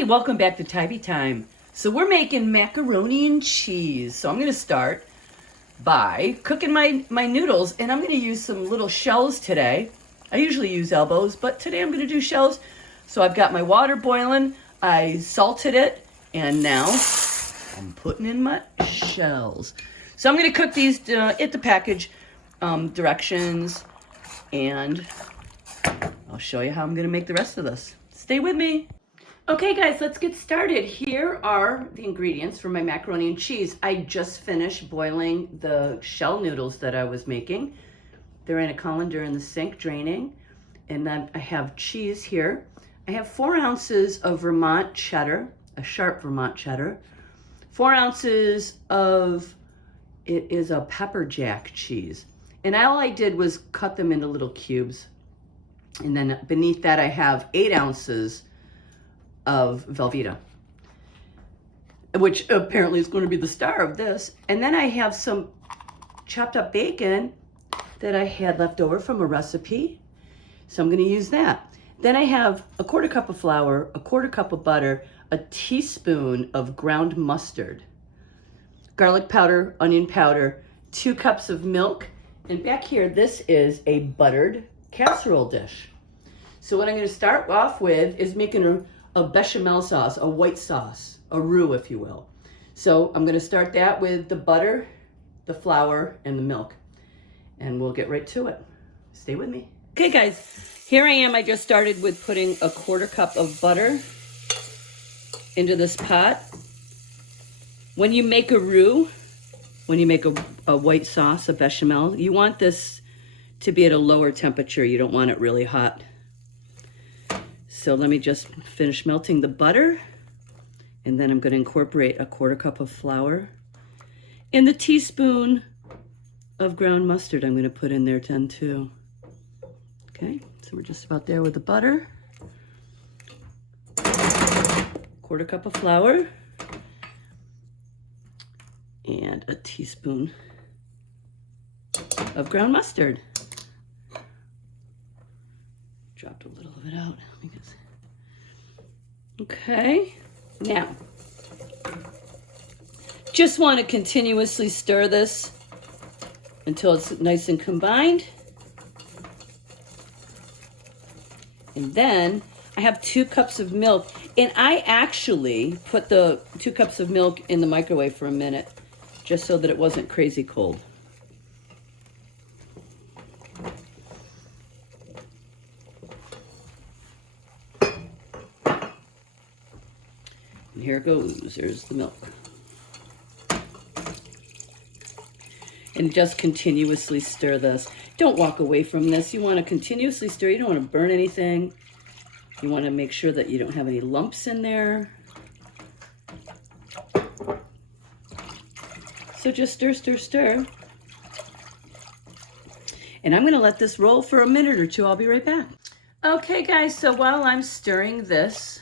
Hey, welcome back to Tybee Time. So we're making macaroni and cheese. So I'm going to start by cooking my noodles, and I'm going to use some little shells today. I usually use elbows, but today I'm going to do shells. So I've got my water boiling, I salted it, and now I'm putting in my shells. So I'm going to cook these at the package directions, and I'll show you how I'm going to make the rest of this. Stay with me. Okay guys, let's get started. Here are the ingredients for my macaroni and cheese. I just finished boiling the shell noodles that I was making. They're in a colander in the sink, draining. And then I have cheese here. I have 4 ounces of Vermont cheddar, a sharp Vermont cheddar. 4 ounces of, it is a pepper jack cheese. And all I did was cut them into little cubes. And then beneath that I have 8 ounces of Velveeta, which apparently is going to be the star of this. And then I have some chopped up bacon that I had left over from a recipe. So I'm going to use that. Then I have a 1/4 cup of flour, a 1/4 cup of butter, a teaspoon of ground mustard, garlic powder, onion powder, 2 cups of milk. And back here, this is a buttered casserole dish. So what I'm going to start off with is making a bechamel sauce, a white sauce, a roux, if you will. So I'm going to start that with the butter, the flour, and the milk. And we'll get right to it. Stay with me. Okay, guys, here I am. I just started with putting a 1/4 cup of butter into this pot. When you make a roux, when you make a white sauce, a bechamel, you want this to be at a lower temperature. You don't want it really hot. So let me just finish melting the butter, and then I'm going to incorporate a 1/4 cup of flour and the teaspoon of ground mustard I'm going to put in there then too. Okay, so we're just about there with the butter. 1/4 cup of flour and a teaspoon of ground mustard. Dropped a little of it out. Okay, now, just want to continuously stir this until it's nice and combined. And then I have 2 cups of milk, and I actually put the 2 cups of milk in the microwave for a minute, just so that it wasn't crazy cold. And here it goes, there's the milk. And just continuously stir this. Don't walk away from this. You want to continuously stir. You don't want to burn anything. You want to make sure that you don't have any lumps in there. So just stir, stir, stir. And I'm going to let this roll for a minute or two. I'll be right back. Okay, guys, so while I'm stirring this,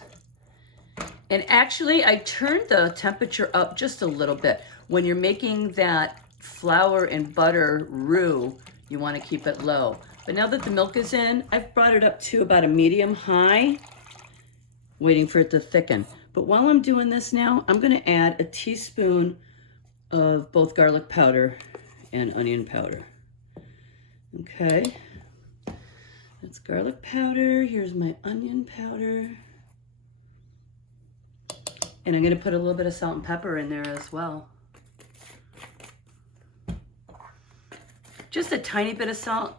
and actually, I turned the temperature up just a little bit. When you're making that flour and butter roux, you want to keep it low. But now that the milk is in, I've brought it up to about a medium high, waiting for it to thicken. But while I'm doing this now, I'm going to add a teaspoon of both garlic powder and onion powder. Okay, that's garlic powder. Here's my onion powder. And I'm going to put a little bit of salt and pepper in there as well. Just a tiny bit of salt.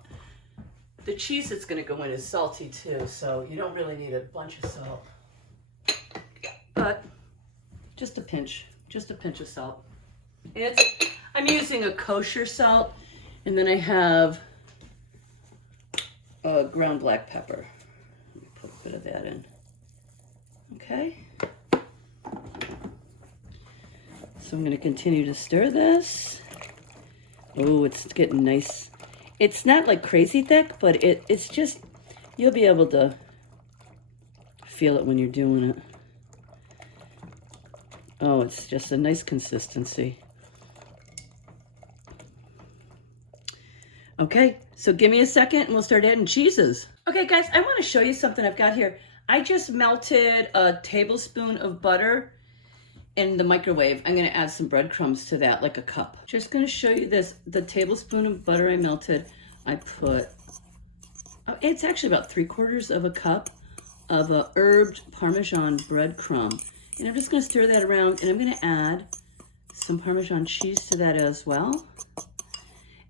The cheese that's going to go in is salty too, so you don't really need a bunch of salt. But just a pinch of salt. And I'm using a kosher salt, and then I have a ground black pepper. Let me put a bit of that in. Okay. So I'm going to continue to stir this. Oh, it's getting nice. It's not like crazy thick, but it's just, you'll be able to feel it when you're doing it. Oh, it's just a nice consistency. Okay, so give me a second and we'll start adding cheeses. Okay guys, I want to show you something I've got here. I just melted a tablespoon of butter in the microwave. I'm gonna add some breadcrumbs to that, like a cup. Just gonna show you this, the tablespoon of butter I melted, I put, it's actually about 3/4 of a cup of a herbed Parmesan breadcrumb. And I'm just gonna stir that around, and I'm gonna add some Parmesan cheese to that as well.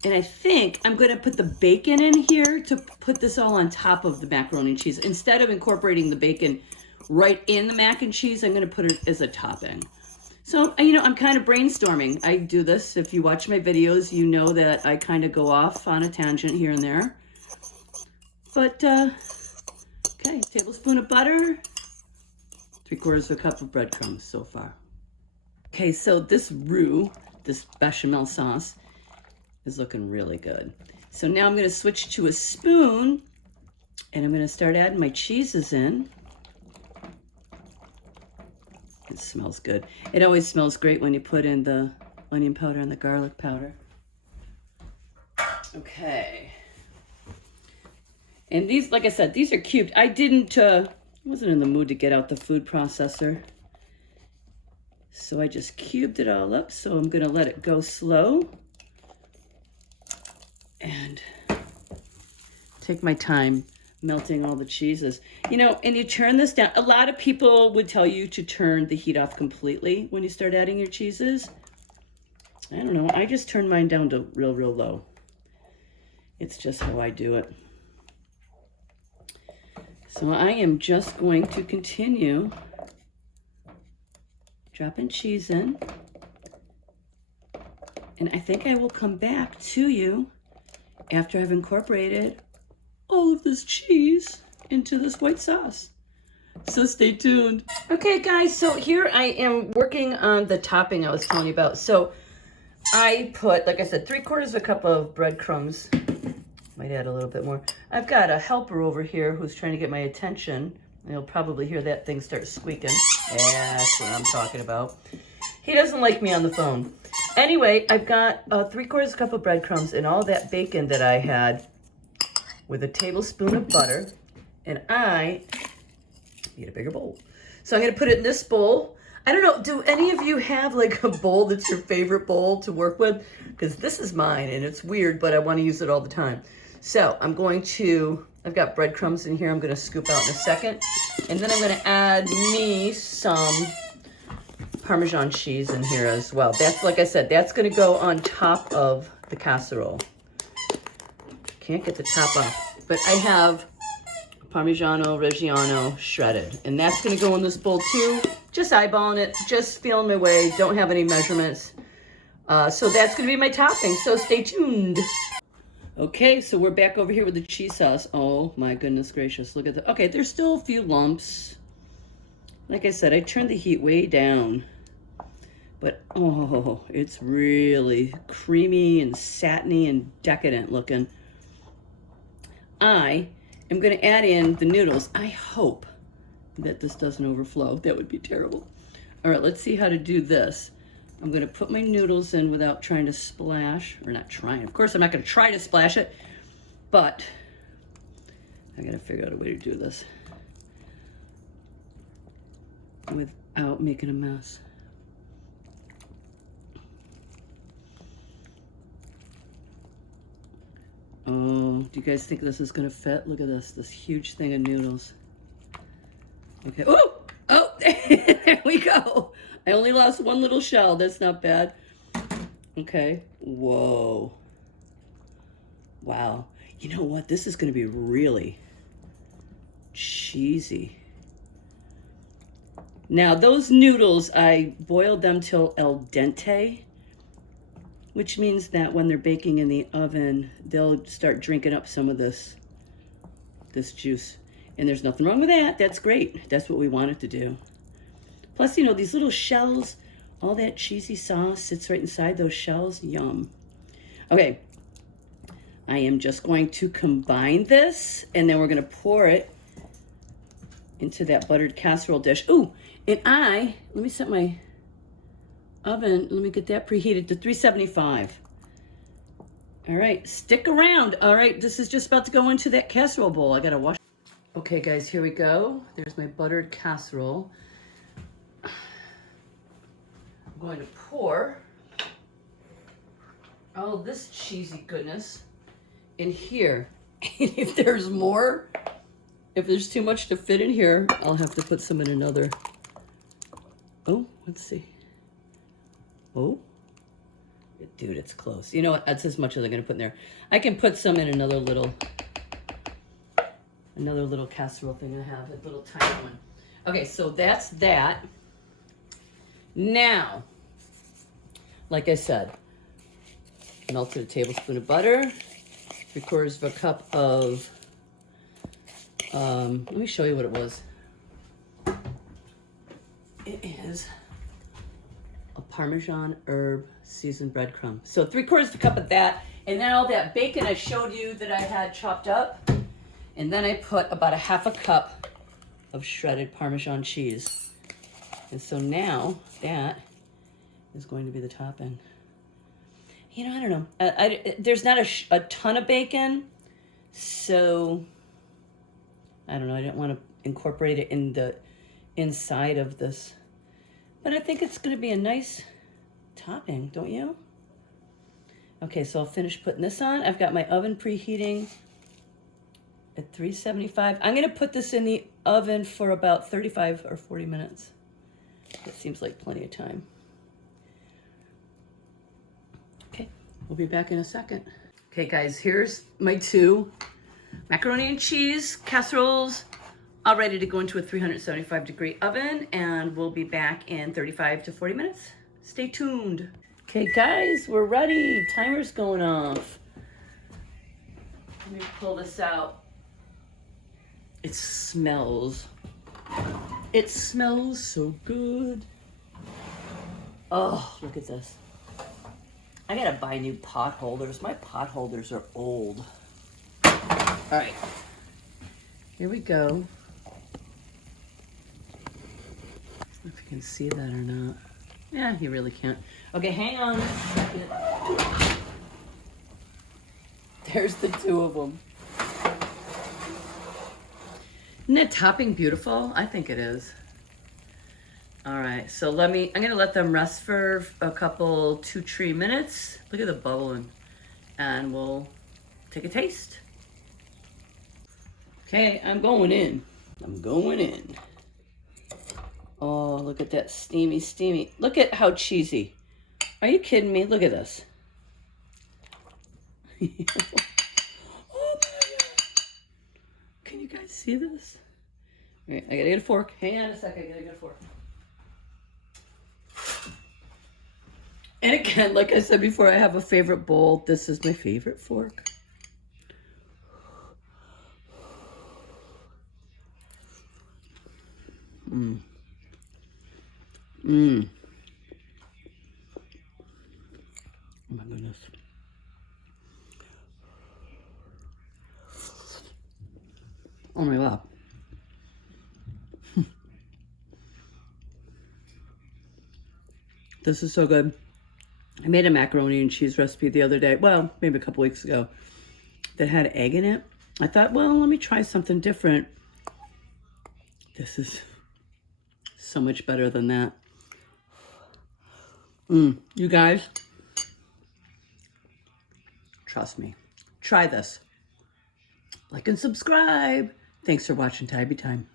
And I think I'm gonna put the bacon in here to put this all on top of the macaroni and cheese. Instead of incorporating the bacon right in the mac and cheese, I'm gonna put it as a topping. So, you know, I'm kind of brainstorming. I do this. If you watch my videos, you know that I kind of go off on a tangent here and there. But, okay, tablespoon of butter, 3/4 of a cup of breadcrumbs so far. Okay, so this roux, this bechamel sauce, is looking really good. So now I'm gonna switch to a spoon, and I'm gonna start adding my cheeses in. It smells good. It always smells great when you put in the onion powder and the garlic powder. Okay. And these, like I said, these are cubed. I wasn't in the mood to get out the food processor. So I just cubed it all up. So I'm gonna let it go slow. And take my time melting all the cheeses. You know, and you turn this down. A lot of people would tell you to turn the heat off completely when you start adding your cheeses. I don't know. I just turn mine down to real, real low. It's just how I do it. So I am just going to continue dropping cheese in. And I think I will come back to you after I've incorporated all of this cheese into this white sauce. So stay tuned. Okay guys, so here I am working on the topping I was telling you about. So I put, like I said, 3/4 of a cup of breadcrumbs. Might add a little bit more. I've got a helper over here who's trying to get my attention. And you'll probably hear that thing start squeaking. Yeah, that's what I'm talking about. He doesn't like me on the phone. Anyway, I've got 3/4 cup of breadcrumbs and all that bacon that I had with a tablespoon of butter. And I need a bigger bowl. So I'm gonna put it in this bowl. I don't know, do any of you have like a bowl that's your favorite bowl to work with? Because this is mine and it's weird, but I wanna use it all the time. So I've got breadcrumbs in here I'm gonna scoop out in a second. And then I'm gonna add me some Parmesan cheese in here as well. That's, like I said, that's gonna go on top of the casserole. Can't get the top off, but I have Parmigiano Reggiano shredded, and that's gonna go in this bowl too. Just eyeballing it, just feeling my way, don't have any measurements. So that's gonna be my topping, so stay tuned. Okay, so we're back over here with the cheese sauce. Oh my goodness gracious, look at that. Okay, there's still a few lumps. Like I said, I turned the heat way down. But, oh, it's really creamy and satiny and decadent looking. I am going to add in the noodles. I hope that this doesn't overflow. That would be terrible. All right, let's see how to do this. I'm going to put my noodles in without trying to splash. Or not trying. Of course, I'm not going to try to splash it. But I got to figure out a way to do this without making a mess. Oh, do you guys think this is gonna fit? Look at this huge thing of noodles. Okay, oh, there we go. I only lost one little shell, that's not bad. Okay, whoa. Wow, you know what? This is gonna be really cheesy. Now, those noodles, I boiled them till al dente, which means that when they're baking in the oven, they'll start drinking up some of this juice. And there's nothing wrong with that. That's great. That's what we want it to do. Plus, you know, these little shells, all that cheesy sauce sits right inside those shells. Yum. Okay, I am just going to combine this, and then we're going to pour it into that buttered casserole dish. Ooh, and let me set my oven, let me get that preheated to 375. All right, stick around. All right, this is just about to go into that casserole bowl. I gotta wash. Okay guys, here we go. There's my buttered casserole. I'm going to pour all this cheesy goodness in here. And if there's more, if there's too much to fit in here, I'll have to put some in another. Oh, let's see. Oh, dude, it's close. You know what? That's as much as I'm gonna put in there. I can put some in another little casserole thing I have, a little tiny one. Okay, so that's that. Now, like I said, melted a tablespoon of butter, 3/4 of a cup of, let me show you what it was. It is a Parmesan herb seasoned breadcrumb. So 3/4 of a cup of that, and then all that bacon I showed you that I had chopped up, and then I put about 1/2 cup of shredded Parmesan cheese. And so now that is going to be the topping. You know, I don't know. There's not a ton of bacon, so I don't know. I didn't want to incorporate it in the inside of this, but I think it's going to be a nice topping, don't you? Okay, so I'll finish putting this on. I've got my oven preheating at 375. I'm going to put this in the oven for about 35 or 40 minutes. That seems like plenty of time. Okay, we'll be back in a second. Okay guys, here's my 2 macaroni and cheese casseroles, all ready to go into a 375-degree oven, and we'll be back in 35 to 40 minutes. Stay tuned. Okay guys, we're ready. Timer's going off. Let me pull this out. It smells so good. Oh, look at this. I gotta buy new pot holders. My pot holders are old. All right, here we go. If you can see that or not. Yeah, you really can't. Okay, hang on a second. There's the 2 of them. Isn't that topping beautiful? I think it is. All right, so I'm gonna let them rest for a couple, 2-3 minutes. Look at the bubbling, and we'll take a taste. Okay, I'm going in. Oh, look at that steamy, steamy. Look at how cheesy. Are you kidding me? Look at this. Oh my God. Can you guys see this? All right, I gotta get a fork. Hang on a second, I gotta get a fork. And again, like I said before, I have a favorite bowl. This is my favorite fork. Mmm. Mmm. Oh my goodness. Oh my God. This is so good. I made a macaroni and cheese recipe the other day, well, maybe a couple weeks ago, that had egg in it. I thought, well, let me try something different. This is so much better than that. You guys, trust me, try this. Like and subscribe. Thanks for watching Tabby Time.